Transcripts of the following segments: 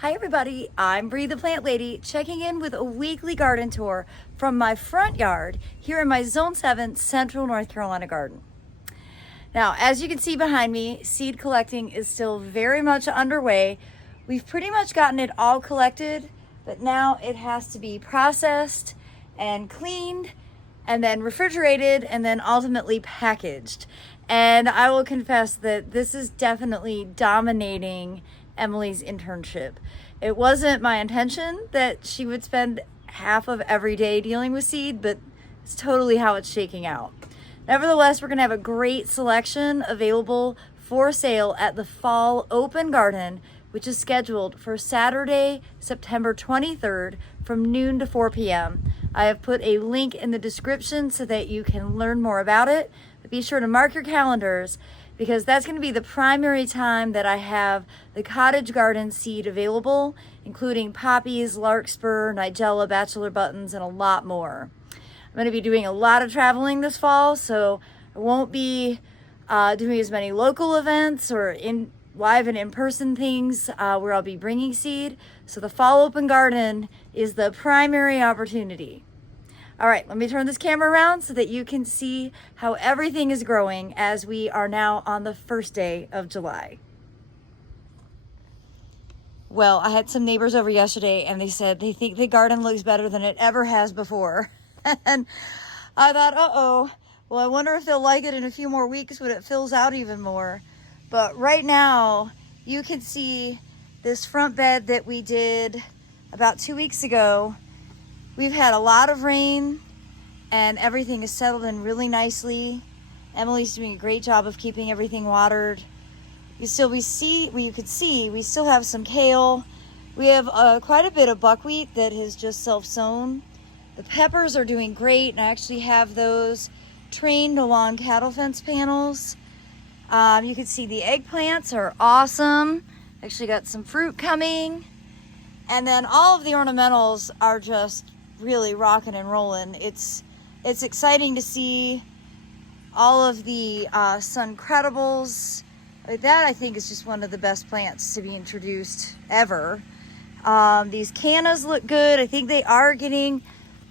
Hi everybody, I'm Bree the Plant Lady, checking in with a weekly garden tour from my front yard here in my Zone 7 Central North Carolina garden. Now, as you can see behind me, seed collecting is still very much underway. We've pretty much gotten it all collected, but now it has to be processed and cleaned and then refrigerated and then ultimately packaged. And I will confess that this is definitely dominating Emily's internship. It wasn't my intention that she would spend half of every day dealing with seed, but it's totally how it's shaking out. Nevertheless, we're gonna have a great selection available for sale at the Fall Open Garden, which is scheduled for Saturday, September 23rd from noon to 4 p.m. I have put a link in the description so that you can learn more about it, but be sure to mark your calendars because that's going to be the primary time that I have the cottage garden seed available, including poppies, larkspur, nigella, bachelor buttons, and a lot more. I'm going to be doing a lot of traveling this fall, so I won't be doing as many local events or live and in-person things where I'll be bringing seed. So the Fall Open Garden is the primary opportunity. All right, let me turn this camera around so that you can see how everything is growing as we are now on the first day of July. Well, I had some neighbors over yesterday and they said they think the garden looks better than it ever has before. And I thought, uh-oh, well, I wonder if they'll like it in a few more weeks when it fills out even more. But right now, you can see this front bed that we did about 2 weeks ago. We've had a lot of rain and everything is settled in really nicely. Emily's doing a great job of keeping everything watered. You could see, we still have some kale. We have quite a bit of buckwheat that has just self-sown. The peppers are doing great, and I actually have those trained along cattle fence panels. You can see the eggplants are awesome. Actually got some fruit coming. And then all of the ornamentals are just really rocking and rolling. It's exciting to see all of the sun credibles. Like that, I think, is just one of the best plants to be introduced ever. These cannas look good. I think they are getting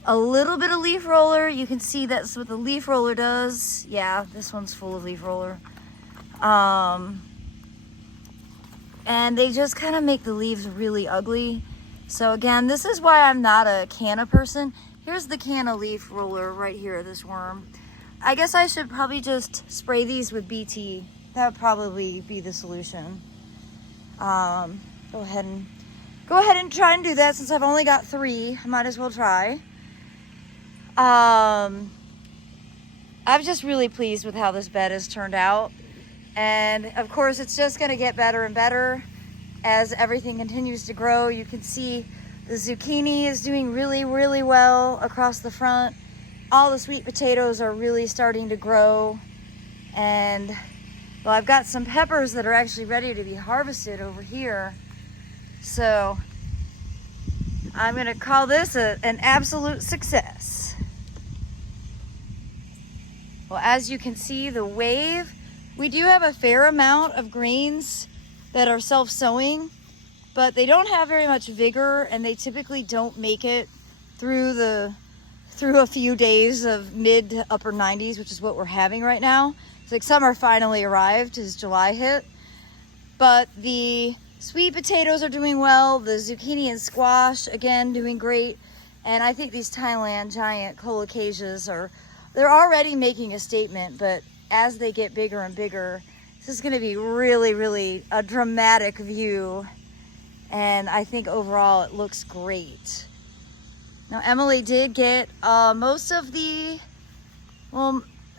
a little bit of leaf roller. You can see that's what the leaf roller does. Yeah, this one's full of leaf roller. And they just kind of make the leaves really ugly. So again, this is why I'm not a canna person. Here's the canna leaf roller right here, this worm. I guess I should probably just spray these with BT. That would probably be the solution. Go ahead and try and do that since I've only got 3. I might as well try. I'm just really pleased with how this bed has turned out. And of course, it's just gonna get better and better as everything continues to grow. You can see the zucchini is doing really, really well across the front. All the sweet potatoes are really starting to grow. And well, I've got some peppers that are actually ready to be harvested over here. So I'm gonna call this an absolute success. Well, as you can see, the wave, we do have a fair amount of greens that are self-sowing, but they don't have very much vigor and they typically don't make it through a few days of mid to upper 90s, which is what we're having right now. It's like summer finally arrived as July hit. But the sweet potatoes are doing well. The zucchini and squash, again, doing great. And I think these Thailand giant colocacias they're already making a statement, but as they get bigger and bigger, this is gonna be really, really a dramatic view. And I think overall it looks great. Now Emily did get most of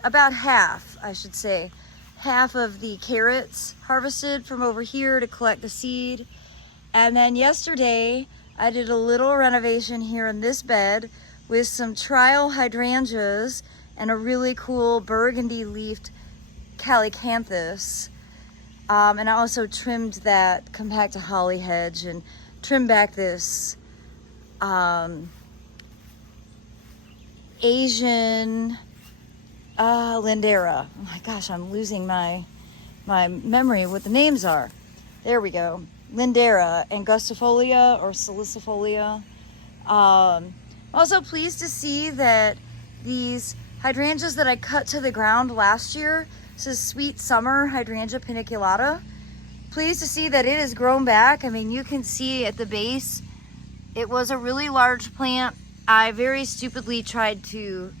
about half, I should say, half of the carrots harvested from over here to collect the seed. And then yesterday, I did a little renovation here in this bed with some trial hydrangeas and a really cool burgundy leafed calycanthus. And I also trimmed that compacta holly hedge and trimmed back this Asian Lindera. Oh my gosh, I'm losing my memory of what the names are. There we go. lindera, angustifolia or salicifolia. Also pleased to see that these hydrangeas that I cut to the ground last year, this is Sweet Summer Hydrangea paniculata. Pleased to see that it has grown back. I mean, you can see at the base, it was a really large plant. I very stupidly tried to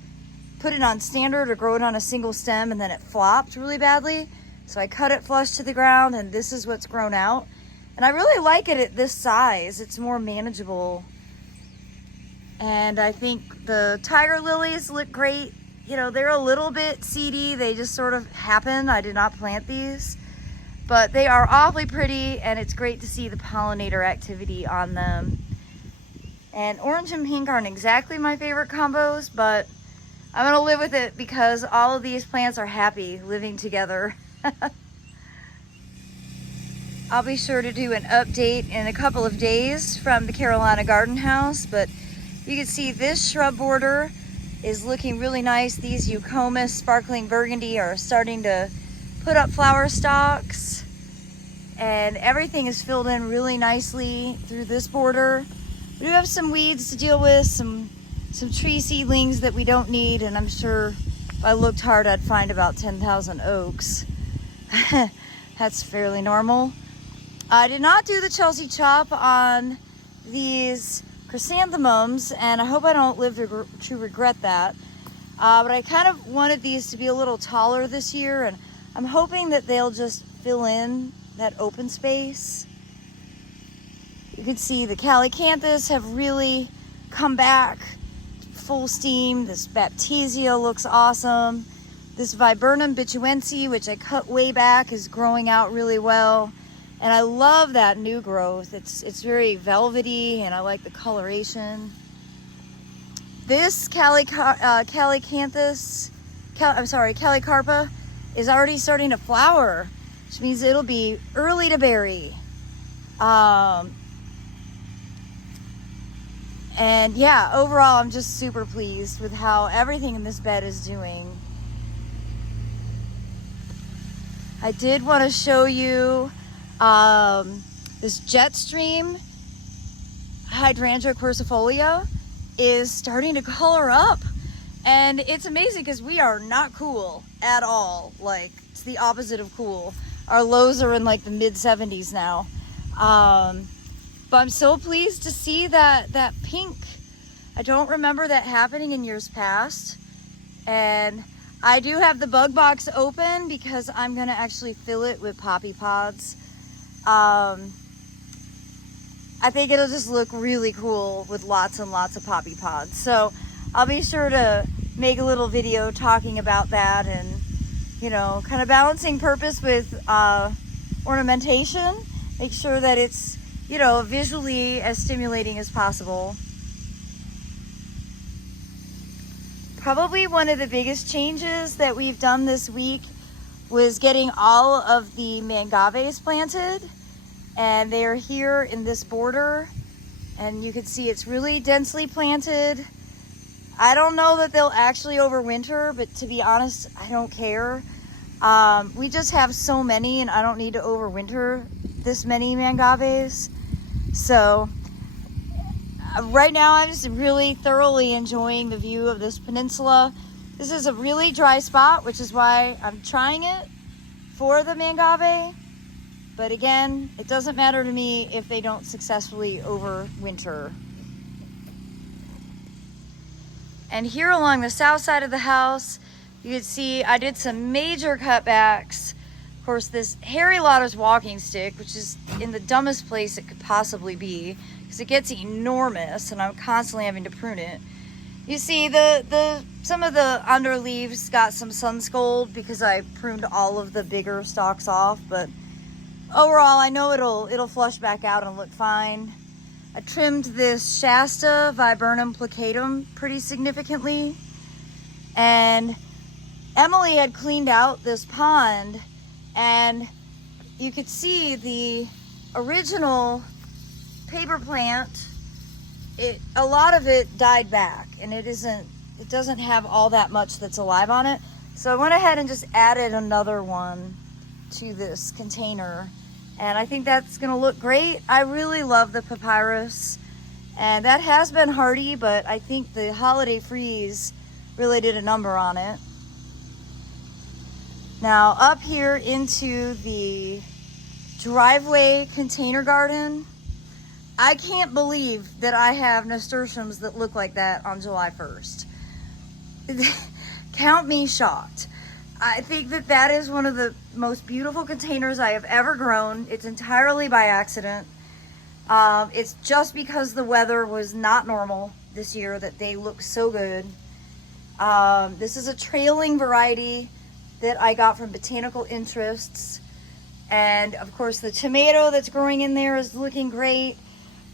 put it on standard or grow it on a single stem, and then it flopped really badly. So I cut it flush to the ground, and this is what's grown out. And I really like it at this size. It's more manageable. And I think the tiger lilies look great. You know, they're a little bit seedy. They just sort of happen. I did not plant these, but they are awfully pretty, and it's great to see the pollinator activity on them. And orange and pink aren't exactly my favorite combos, but I'm gonna live with it because all of these plants are happy living together. I'll be sure to do an update in a couple of days from the Carolina Garden House, but you can see this shrub border is looking really nice. These Eucomis sparkling burgundy are starting to put up flower stalks, and everything is filled in really nicely through this border. We do have some weeds to deal with, some tree seedlings that we don't need, and I'm sure if I looked hard I'd find about 10,000 oaks. That's fairly normal. I did not do the Chelsea chop on these chrysanthemums, and I hope I don't live to regret that. But I kind of wanted these to be a little taller this year, and I'm hoping that they'll just fill in that open space. You can see the calycanthus have really come back full steam. This baptisia looks awesome. This viburnum bituense, which I cut way back, is growing out really well. And I love that new growth. It's very velvety, and I like the coloration. This Calicarpa is already starting to flower, which means it'll be early to berry. And yeah, overall, I'm just super pleased with how everything in this bed is doing. I did want to show you this Jetstream Hydrangea quercifolia is starting to color up, and it's amazing because we are not cool at all. Like, it's the opposite of cool. Our lows are in like the mid 70s now. But I'm so pleased to see that pink. I don't remember that happening in years past. And I do have the bug box open because I'm gonna actually fill it with poppy pods. I think it'll just look really cool with lots and lots of poppy pods. So I'll be sure to make a little video talking about that, and, you know, kind of balancing purpose with ornamentation. Make sure that it's, you know, visually as stimulating as possible. Probably one of the biggest changes that we've done this week was getting all of the mangaves planted, and they are here in this border, and you can see it's really densely planted. I don't know that they'll actually overwinter, but to be honest, I don't care. We just have so many, and I don't need to overwinter this many mangaves. So right now I'm just really thoroughly enjoying the view of this peninsula. This is a really dry spot, which is why I'm trying it for the mangave. But again, it doesn't matter to me if they don't successfully overwinter. And here along the south side of the house, you can see I did some major cutbacks. Of course, this Harry Lauder's walking stick, which is in the dumbest place it could possibly be, because it gets enormous and I'm constantly having to prune it. You see some of the under leaves got some sun scald because I pruned all of the bigger stalks off, but overall I know it'll flush back out and look fine. I trimmed this Shasta Viburnum plicatum pretty significantly, and Emily had cleaned out this pond, and you could see the original paper plant, a lot of it died back, and it doesn't have all that much that's alive on it. So I went ahead and just added another one to this container, And I think that's gonna look great. I really love the papyrus, and that has been hardy, but I think the holiday freeze really did a number on it. Now up here into the driveway container garden, I can't believe that I have nasturtiums that look like that on July 1st. Count me shocked. I think that that is one of the most beautiful containers I have ever grown. It's entirely by accident. It's just because the weather was not normal this year that they look so good. This is a trailing variety that I got from Botanical Interests. And of course the tomato that's growing in there is looking great.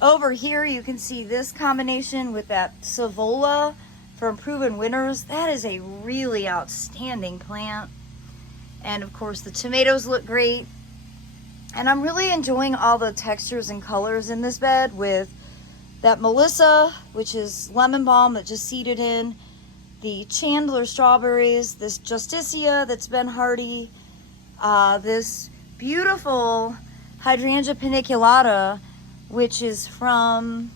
Over here you can see this combination with that Savola from Proven Winners. That is a really outstanding plant. And of course the tomatoes look great. And I'm really enjoying all the textures and colors in this bed with that Melissa, which is lemon balm that just seeded in, the Chandler strawberries, this Justicia that's been hardy, this beautiful Hydrangea paniculata, which is from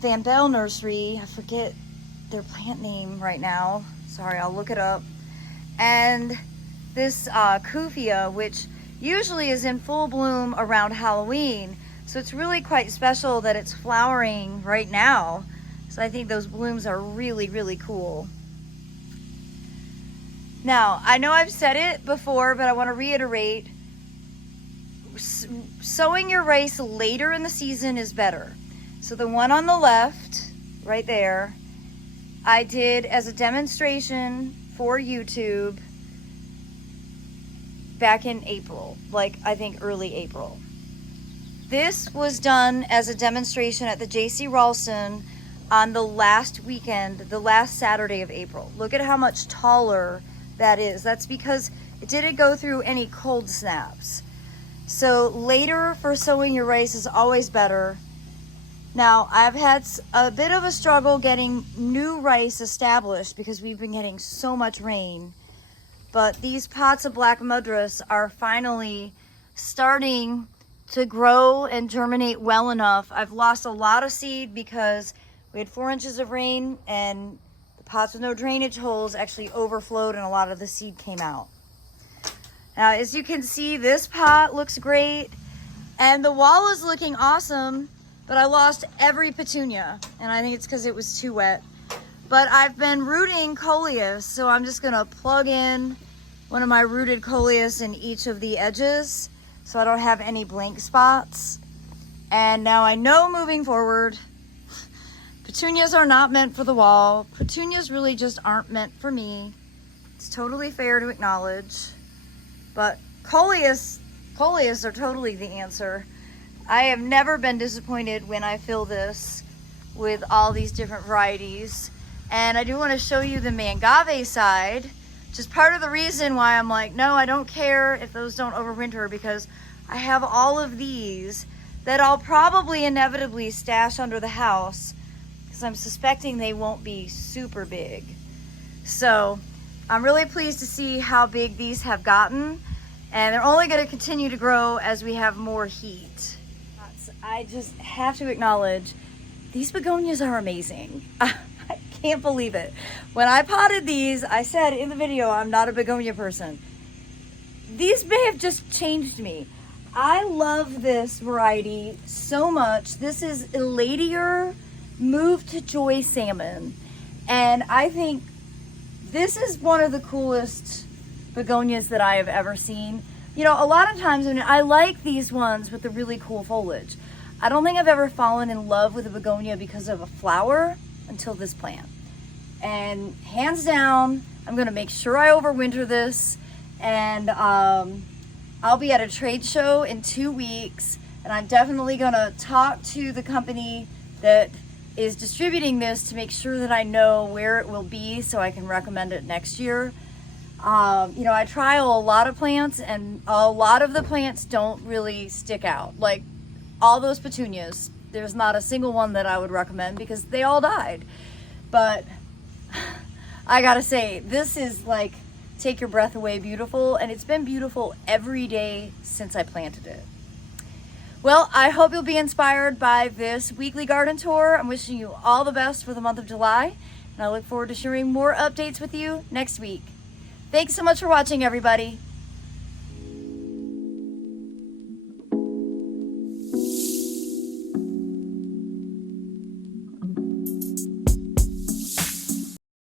Van Bell Nursery. I forget their plant name right now. Sorry, I'll look it up. And this Kufia, which usually is in full bloom around Halloween. So it's really quite special that it's flowering right now. So I think those blooms are really, really cool. Now, I know I've said it before, but I want to reiterate. Sowing your rice later in the season is better. So the one on the left, right there, I did as a demonstration for YouTube back in April, like I think early April. This was done as a demonstration at the J.C. Ralston on the last weekend, the last Saturday of April. Look at how much taller that is. That's because it didn't go through any cold snaps. So later for sowing your rice is always better. Now, I've had a bit of a struggle getting new rice established because we've been getting so much rain. But these pots of black madras are finally starting to grow and germinate well enough. I've lost a lot of seed because we had 4 inches of rain and the pots with no drainage holes actually overflowed and a lot of the seed came out. Now, as you can see, this pot looks great and the wall is looking awesome, but I lost every petunia and I think it's because it was too wet. But I've been rooting coleus, so I'm just gonna plug in one of my rooted coleus in each of the edges so I don't have any blank spots. And now I know moving forward, petunias are not meant for the wall. Petunias really just aren't meant for me. It's totally fair to acknowledge. But coleus are totally the answer. I have never been disappointed when I fill this with all these different varieties. And I do want to show you the mangave side, which is part of the reason why I'm like, no, I don't care if those don't overwinter, because I have all of these that I'll probably inevitably stash under the house because I'm suspecting they won't be super big. So I'm really pleased to see how big these have gotten, and they're only going to continue to grow as we have more heat. I just have to acknowledge, these begonias are amazing. I can't believe it. When I potted these, I said in the video, I'm not a begonia person. These may have just changed me. I love this variety so much. This is Eladier Move to Joy Salmon. And I think this is one of the coolest begonias that I have ever seen. You know, a lot of times when I like these ones with the really cool foliage. I don't think I've ever fallen in love with a begonia because of a flower until this plant. And hands down, I'm gonna make sure I overwinter this, and I'll be at a trade show in 2 weeks, and I'm definitely gonna talk to the company that is distributing this to make sure that I know where it will be so I can recommend it next year. You know, I trial a lot of plants, and a lot of the plants don't really stick out. Like all those petunias, there's not a single one that I would recommend because they all died. But I gotta say, this is like take your breath away beautiful, and it's been beautiful every day since I planted it. Well, I hope you'll be inspired by this weekly garden tour. I'm wishing you all the best for the month of July, and I look forward to sharing more updates with you next week. Thanks so much for watching, everybody.